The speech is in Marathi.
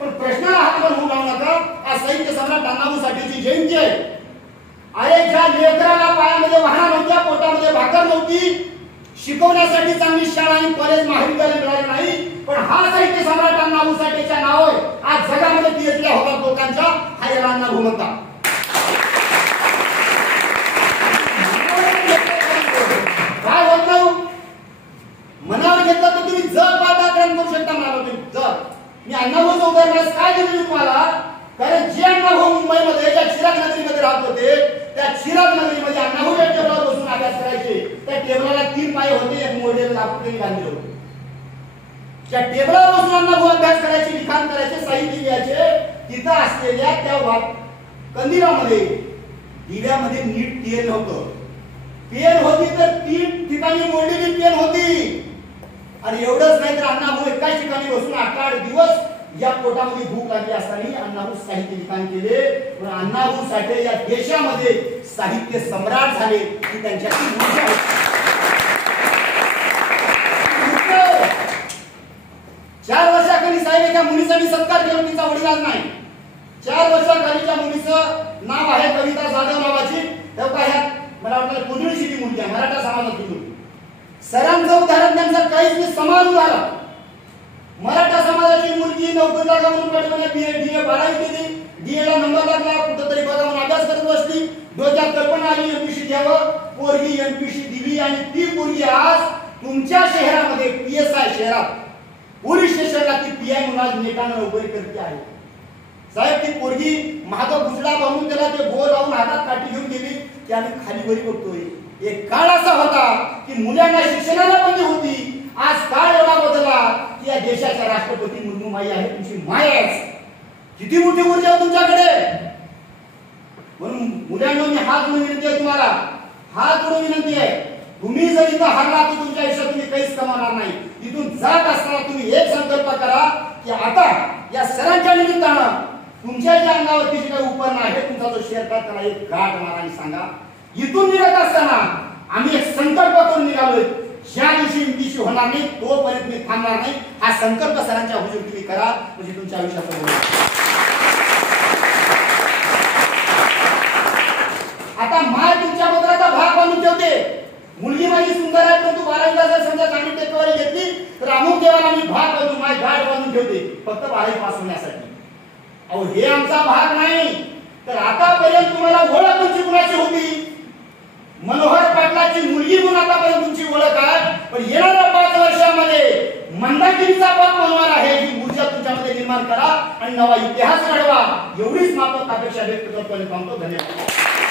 पण प्रश्नाला हात पण होऊ लावू नका. आज साहित्य सम्राट अण्णाभाऊ साठेची जयंती आहे. अरे ज्या लेकराला पायामध्ये वाहन नव्हत्या, पोटामध्ये भाकर नव्हती, शिकवण्यासाठी चांगली शाळा आणि कॉलेज महाविद्यालय मिळाले नाही, पण हा साहित्य सम्राट अण्णाभाऊ साठेच्या नावावर आज जगामध्ये कीर्तल्या होतात लोकांच्या. हा याला अण्णाभाऊ म्हणतात. काय होत नाही मनावर घेतलं तर तुम्ही जग पादाकरण करू शकता. मला तुम्ही जग मी अण्णाभाऊचं उदाहरण काय दिलं तुम्हाला, कारण जे अण्णाभाऊ मुंबईमध्ये ज्या चिराग नगरीमध्ये राहत होते, त्या चिराग नगरीमध्ये अण्णाभाऊ या टेबलावर बसून अभ्यास करायचे. त्या टेबलाला 3 पाय होते, एक मोडेल लाकूड बांधले होते. त्या टेबलावर बसून अण्णाभाऊ अभ्यास करायचे, लिखाण करायचे, साहित्य लिहायचे. तिथं असलेल्या त्या कंदिरामध्ये दिव्यामध्ये नीट तेल नव्हतं. पेन होती तर 3 ठिकाणी मोडलेली पेन होती. आणि एवढंच नाही तर अण्णाभाऊ एकाच ठिकाणी बसून 8 दिवस या पोटामध्ये भूक लागली असताना अण्णाभाऊ साहित्य लिखाण केले. पण अण्णाभाऊ साठे या देशामध्ये साहित्य सम्राट झाले की त्यांच्याची ऊर्जा होती. 4 वर्षाखाली साहेब एका मुलीचा सत्कार केला, तिचा वडील नाही. 4 वर्षाखालीच्या मुलीचं नाव आहे कविता जाधव नावाची. मला वाटतं कुंडळीची ती मुलगी आहे, मराठा समाजातली मुलगी. सरांचं उदाहरण त्यांचं काहीच नाही, समान उदाहरण. मराठा समाजाची मुलगी नोकरी लागला म्हणून पाठवले, BA 12वी केली, DA ला नंबर लागला, कुठंतरी बघा म्हणून अभ्यास करत बसली. डोक्यात कल्पना आली MPC द्यावं, पोरगी MPC दिली. आणि ती पोरगी आज तुमच्या शहरामध्ये PSI शहरात पोलीस स्टेशनला ती PI म्हणून आज नेटानं नोकरी करते आहे. साहेब ती पोरगी माग गुजला बांधून त्याला ते बोल लावून हातात काठी घेऊन गेली की आम्ही खाली वरी बघतोय. एक काळ असा होता की मुलांना शिक्षणाला बंदी होती. आज काळ एवढा बदलला की या देशाच्या राष्ट्रपती मुर्मू माई आहे, तुमची माय आहे. किती मोठी ऊर्जा आहे तुमच्याकडे. म्हणून मुलांना मी हात जोडून विनंती आहे, तुम्हाला हात जोडून विनंती आहे, तुम्ही जर इथं हरला तर तुमच्या आयुष्यात तुम्ही काहीच कमावणार नाही. इथून जात असताना तुम्ही एक संकल्प करा की आता या सरांच्या निमित्तानं तुमच्या ज्या अंगावरती जे काही उपकरण आहे, तुमचा जो शेअर त्याला एक गाठ मारा आणि सांगा. इथून निघत असताना आम्ही एक संकल्प करून निघालोय, ज्या दिवशी MPC होणार नाही तोपर्यंत मी थांबणार नाही. हा संकल्प सरांच्या हुजूर तुम्ही करा, म्हणजे तुमच्या आयुष्यात आता माय तुमच्या पत्राचा भाग बांधून ठेवते. मुलगी माझी सुंदर आहे, परंतु 12वीला जर समजा चांगली टक्केवारी घेतली तर अमुक देवाला मी भाग बांधून माझी गाठ बांधून ठेवते फक्त 12वी पास होण्यासाठी. अहो हे आमचा भाग नाही. तर आतापर्यंत तुम्हाला ओळख तुमची कुणाची होती? मनोहर पाटलाची मुलगी म्हणून आतापर्यंत तुमची ओळख आहे. पण येणाऱ्या 5 वर्षामध्ये मंदाकिनीचा बाप बनवणार आहे, ही ऊर्जा तुमच्यामध्ये निर्माण करा आणि नवा इतिहास घडवा. एवढीच मात्र अपेक्षा व्यक्त करतो आणि थांबतो. धन्यवाद.